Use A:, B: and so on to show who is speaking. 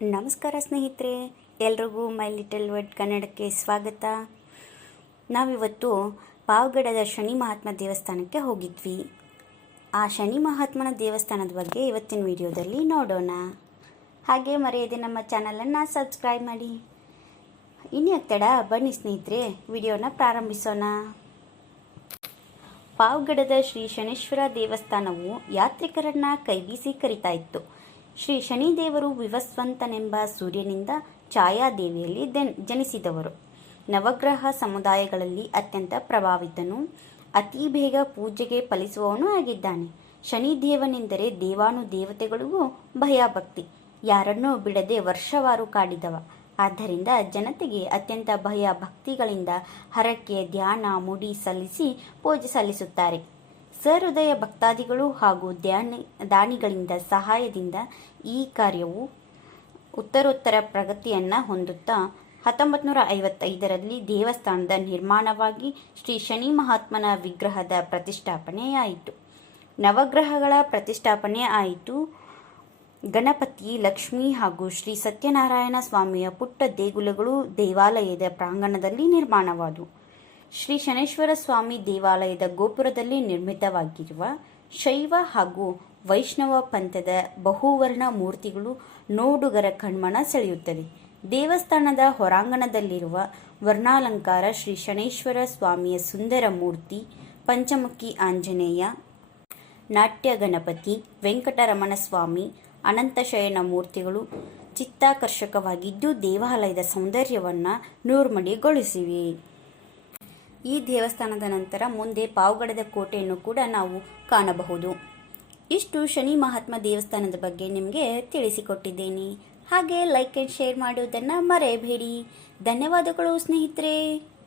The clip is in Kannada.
A: ನಮಸ್ಕಾರ ಸ್ನೇಹಿತರೆ, ಎಲ್ರಿಗೂ ಮೈ ಲಿಟಲ್ ವರ್ಡ್ ಕನ್ನಡಕ್ಕೆ ಸ್ವಾಗತ. ನಾವಿವತ್ತು ಪಾವಗಡದ ಶನಿ ಮಹಾತ್ಮ ದೇವಸ್ಥಾನಕ್ಕೆ ಹೋಗಿದ್ವಿ. ಆ ಶನಿ ಮಹಾತ್ಮನ ದೇವಸ್ಥಾನದ ಬಗ್ಗೆ ಇವತ್ತಿನ ವಿಡಿಯೋದಲ್ಲಿ ನೋಡೋಣ. ಹಾಗೆ ಮರೆಯದೆ ನಮ್ಮ ಚಾನಲನ್ನು ಸಬ್ಸ್ಕ್ರೈಬ್ ಮಾಡಿ. ತಡ ಬನ್ನಿ ಸ್ನೇಹಿತರೆ, ವಿಡಿಯೋನ ಪ್ರಾರಂಭಿಸೋಣ. ಪಾವಗಡದ ಶ್ರೀ ಶನೇಶ್ವರ ದೇವಸ್ಥಾನವು ಯಾತ್ರಿಕರನ್ನ ಕೈಬೀಸಿ ಕರಿತಾ ಇತ್ತು. ಶ್ರೀ ಶನಿದೇವರು ವಿವಸ್ವಂತನೆಂಬ ಸೂರ್ಯನಿಂದ ಛಾಯಾದೇವಿಯಲ್ಲಿ ಜನಿಸಿದವರು. ನವಗ್ರಹ ಸಮುದಾಯಗಳಲ್ಲಿ ಅತ್ಯಂತ ಪ್ರಭಾವಿತನು. ಅತಿ ಬೇಗ ಪೂಜೆಗೆ ಫಲಿಸುವವನು ಆಗಿದ್ದಾನೆ. ಶನಿದೇವನೆಂದರೆ ದೇವಾನು ದೇವತೆಗಳಿಗೂ ಭಯಭಕ್ತಿ. ಯಾರನ್ನೂ ಬಿಡದೆ ವರ್ಷವಾರು ಕಾಡಿದವ. ಆದ್ದರಿಂದ ಜನತೆಗೆ ಅತ್ಯಂತ ಭಯ ಭಕ್ತಿಗಳಿಂದ ಹರಕೆ, ಧ್ಯಾನ, ಮುಡಿ ಸಲ್ಲಿಸಿ ಪೂಜೆ ಸಲ್ಲಿಸುತ್ತಾರೆ. ಸಹೃದಯ ಭಕ್ತಾದಿಗಳು ಹಾಗೂ ಧ್ಯಾನಿ, ದಾನಿಗಳಿಂದ ಸಹಾಯದಿಂದ ಈ ಕಾರ್ಯವು ಉತ್ತರೋತ್ತರ ಪ್ರಗತಿಯನ್ನು ಹೊಂದುತ್ತಾ ಹತ್ತೊಂಬತ್ತು ನೂರ ಐವತ್ತೈದರಲ್ಲಿ ದೇವಸ್ಥಾನದ ನಿರ್ಮಾಣವಾಗಿ ಶ್ರೀ ಶನಿ ಮಹಾತ್ಮನ ವಿಗ್ರಹದ ಪ್ರತಿಷ್ಠಾಪನೆಯಾಯಿತು. ನವಗ್ರಹಗಳ ಪ್ರತಿಷ್ಠಾಪನೆ ಆಯಿತು. ಗಣಪತಿ, ಲಕ್ಷ್ಮಿ ಹಾಗೂ ಶ್ರೀ ಸತ್ಯನಾರಾಯಣ ಸ್ವಾಮಿಯ ಪುಟ್ಟ ದೇಗುಲಗಳು ದೇವಾಲಯದ ಪ್ರಾಂಗಣದಲ್ಲಿ ನಿರ್ಮಾಣವಾದವು. ಶ್ರೀ ಶನೇಶ್ವರ ಸ್ವಾಮಿ ದೇವಾಲಯದ ಗೋಪುರದಲ್ಲಿ ನಿರ್ಮಿತವಾಗಿರುವ ಶೈವ ಹಾಗೂ ವೈಷ್ಣವ ಪಂಥದ ಬಹುವರ್ಣ ಮೂರ್ತಿಗಳು ನೋಡುಗರ ಕಣ್ಮನ ಸೆಳೆಯುತ್ತದೆ ದೇವಸ್ಥಾನದ ಹೊರಾಂಗಣದಲ್ಲಿರುವ ವರ್ಣಾಲಂಕಾರ ಶ್ರೀ ಶನೇಶ್ವರ ಸ್ವಾಮಿಯ ಸುಂದರ ಮೂರ್ತಿ ಪಂಚಮುಖಿ ಆಂಜನೇಯ, ನಾಟ್ಯ ಗಣಪತಿ, ವೆಂಕಟರಮಣ ಸ್ವಾಮಿ ಅನಂತಶಯನ ಮೂರ್ತಿಗಳು ಚಿತ್ತಾಕರ್ಷಕವಾಗಿದ್ದು ದೇವಾಲಯದ ಸೌಂದರ್ಯವನ್ನು ನೂರ್ಮಡಿಗೊಳಿಸಿವೆ. ಈ ದೇವಸ್ಥಾನದ ನಂತರ ಮುಂದೆ ಪಾವಗಡದ ಕೋಟೆಯನ್ನು ಕೂಡ ನಾವು ಕಾಣಬಹುದು. ಇಷ್ಟು ಶನಿ ಮಹಾತ್ಮ ದೇವಸ್ಥಾನದ ಬಗ್ಗೆ ನಿಮಗೆ ತಿಳಿಸಿಕೊಟ್ಟಿದ್ದೇನೆ. ಹಾಗೆ ಲೈಕ್ ಆ್ಯಂಡ್ ಶೇರ್ ಮಾಡುವುದನ್ನು ಮರೆಯಬೇಡಿ. ಧನ್ಯವಾದಗಳು ಸ್ನೇಹಿತರೆ.